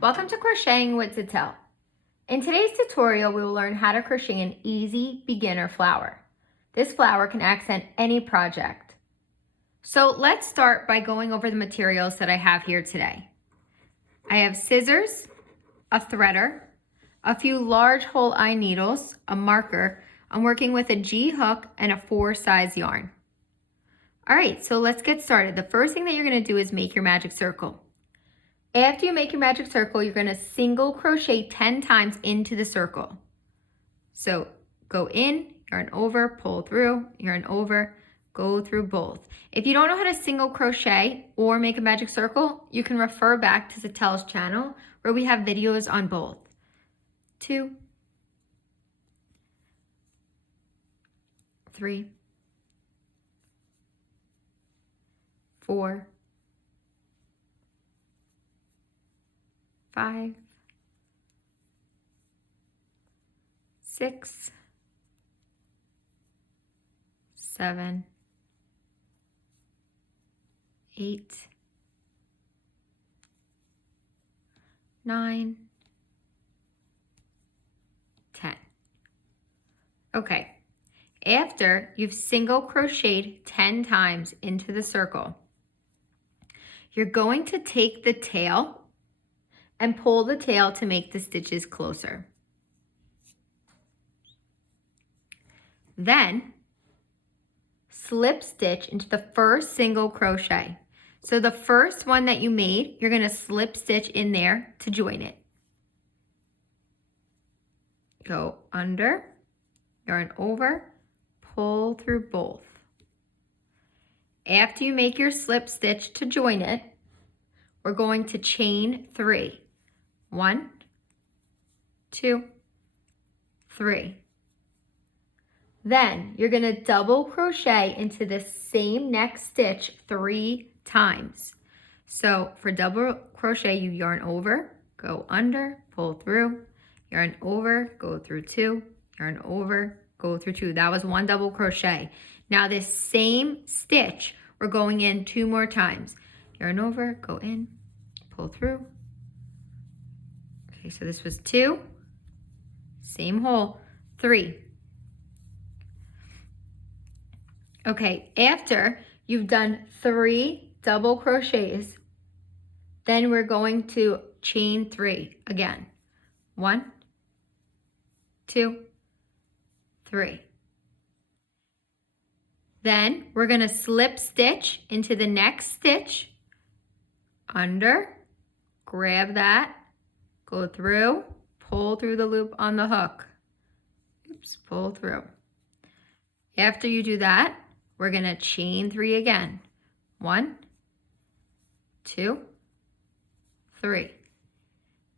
Welcome to Crocheting with ZITELLE. In today's tutorial, we will learn how to crochet an easy beginner flower. This flower can accent any project. So let's start by going over the materials that I have here today. I have scissors, a threader, a few large hole eye needles, a marker. I'm working with a G hook and a 4 size yarn. All right, so let's get started. The first thing that you're going to do is make your magic circle. After you make your magic circle, you're going to single crochet 10 times into the circle. So go in, yarn over, pull through, yarn over, go through both. If you don't know how to single crochet or make a magic circle, you can refer back to ZITELLE's channel where we have videos on both. 2, 3, 4, 5, 6, 7, 8, 9, 10. Okay, after you've single crocheted 10 times into the circle, you're going to take the tail and pull the tail to make the stitches closer. Then slip stitch into the first single crochet. So the first one that you made, you're going to slip stitch in there to join it. Go under, yarn over, pull through both. After you make your slip stitch to join it, we're going to chain 3. 1, 2, 3. Then you're going to double crochet into the same next stitch 3 times. So for double crochet, you yarn over, go under, pull through, yarn over, go through 2, yarn over, go through 2. That was 1 double crochet. Now this same stitch, we're going in 2 more times. Yarn over, go in, pull through. Okay, so this was 2, same hole, 3. Okay, after you've done 3 double crochets, then we're going to chain 3 again. 1, 2, 3. Then we're going to slip stitch into the next stitch, under, grab that, go through, pull through the loop on the hook. Oops, pull through. After you do that, we're going to chain 3 again. 1, 2, 3.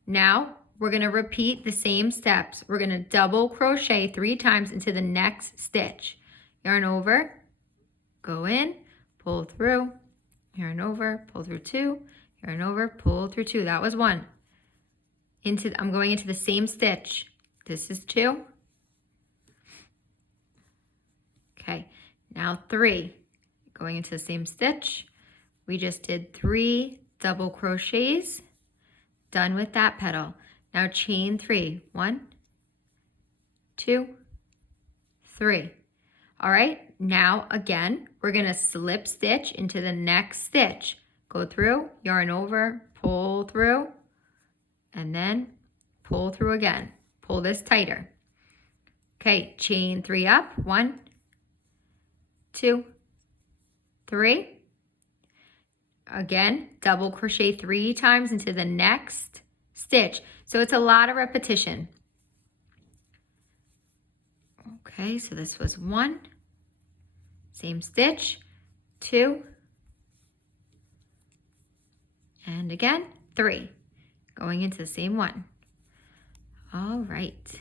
Now we're going to repeat the same steps. We're going to double crochet 3 times into the next stitch. Yarn over, go in, pull through, yarn over, pull through 2, yarn over, pull through 2. That was 1. I'm going into the same stitch. This is 2. Okay, now 3. Going into the same stitch. We just did 3 double crochets. Done with that petal. Now chain 3. 1, 2, 3. All right, now again, we're gonna slip stitch into the next stitch. Go through, yarn over, pull through, and then pull through again. Pull this tighter. Okay, chain 3 up. 1, 2, 3. Again, double crochet 3 times into the next stitch. So it's a lot of repetition. Okay, so this was 1. Same stitch. 2. And again, 3. Going into the same one. All right.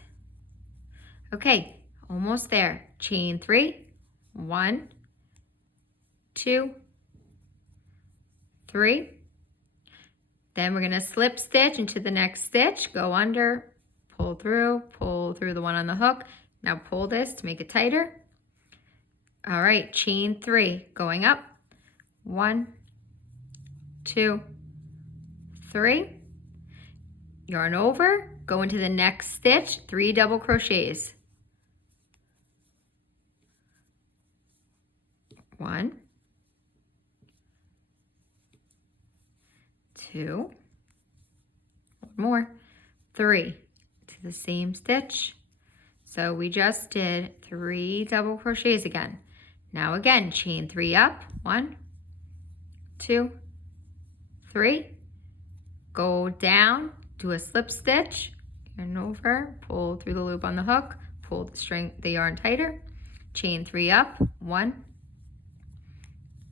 Okay, almost there. Chain 3. 1, 2, 3. Then we're going to slip stitch into the next stitch. Go under, pull through the one on the hook. Now pull this to make it tighter. All right, chain 3, going up. 1, 2, 3. yarn over, go into the next stitch, 3 double crochets. 1, 2, one more, 3 to the same stitch. So we just did 3 double crochets again. Now again, chain 3 up, 1, 2, 3, go down, do a slip stitch, yarn over, pull through the loop on the hook, pull the yarn tighter, chain 3 up, 1,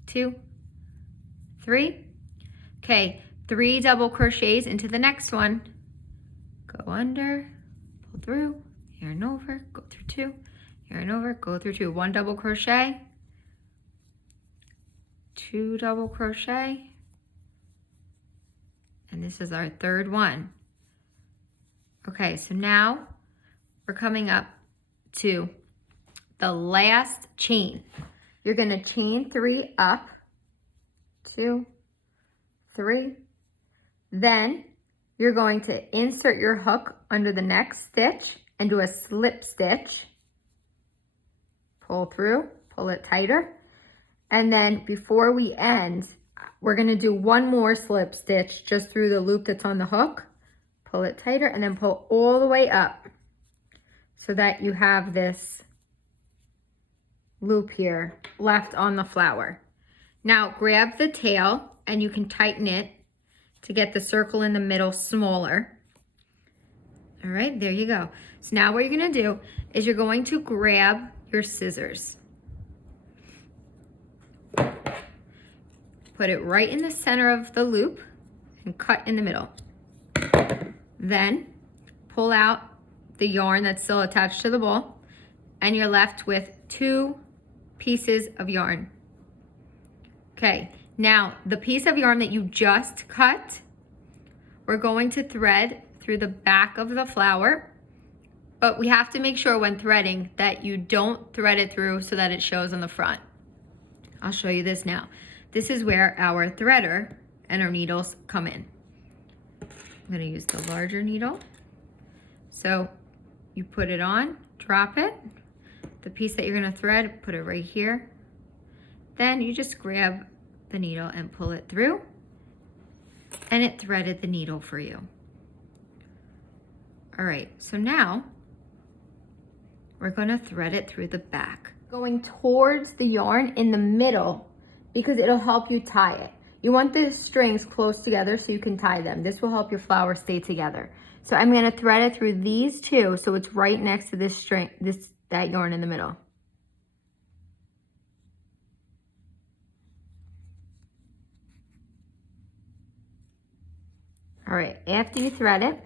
2, 3. Okay, 3 double crochets into the next one. Go under, pull through, yarn over, go through 2, yarn over, go through 2. 1 double crochet, 2 double crochet, and this is our 3rd one. Okay, so now we're coming up to the last chain. You're going to chain 3 up, 2, 3. Then you're going to insert your hook under the next stitch and do a slip stitch. Pull through, pull it tighter. And then before we end, we're going to do 1 more slip stitch just through the loop that's on the hook. Pull it tighter and then pull all the way up so that you have this loop here left on the flower. Now grab the tail and you can tighten it to get the circle in the middle smaller. All right, there you go. So now what you're going to do is you're going to grab your scissors. Put it right in the center of the loop and cut in the middle. Then pull out the yarn that's still attached to the ball and you're left with 2 pieces of yarn. Okay, now the piece of yarn that you just cut, we're going to thread through the back of the flower, but we have to make sure when threading that you don't thread it through so that it shows on the front. I'll show you this now. This is where our threader and our needles come in. I'm going to use the larger needle. So you put it on, drop it. The piece that you're going to thread, put it right here. Then you just grab the needle and pull it through, and it threaded the needle for you. All right, so now we're going to thread it through the back. Going towards the yarn in the middle because it'll help you tie it. You want the strings close together so you can tie them. This will help your flower stay together. So I'm going to thread it through these 2 so it's right next to this string, that yarn in the middle. All right, after you thread it,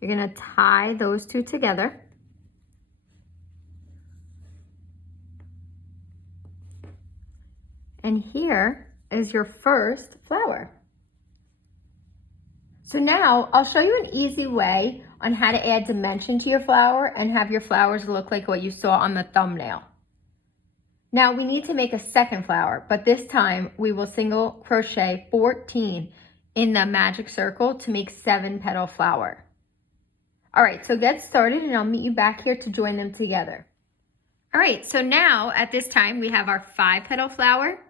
you're going to tie those 2 together. And here is your first flower. So now I'll show you an easy way on how to add dimension to your flower and have your flowers look like what you saw on the thumbnail. Now we need to make a second flower, but this time we will single crochet 14 in the magic circle to make 7 petal flower. All right, so get started and I'll meet you back here to join them together. All right, so now at this time we have our 5 petal flower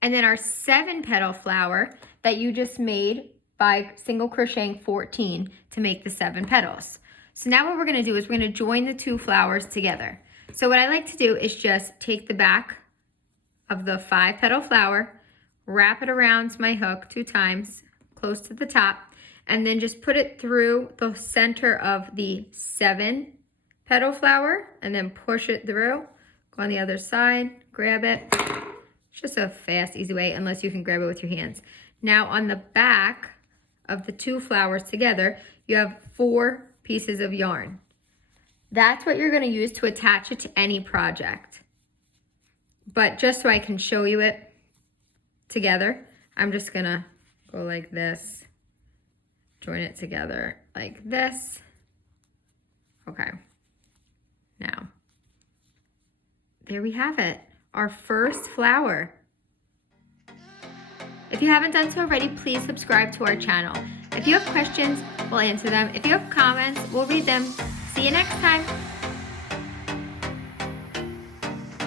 and then our 7 petal flower that you just made by single crocheting 14 to make the 7 petals. So now what we're gonna do is we're gonna join the 2 flowers together. So what I like to do is just take the back of the 5 petal flower, wrap it around my hook 2 times, close to the top, and then just put it through the center of the 7 petal flower and then push it through. Go on the other side, grab it. It's just a fast, easy way, unless you can grab it with your hands. Now on the back of the 2 flowers together, you have 4 pieces of yarn. That's what you're going to use to attach it to any project. But just so I can show you it together, I'm just going to go like this, join it together like this. Okay. Now, there we have it, our first flower. If you haven't done so already, please subscribe to our channel. If you have questions, we'll answer them. If you have comments, we'll read them. See you next time.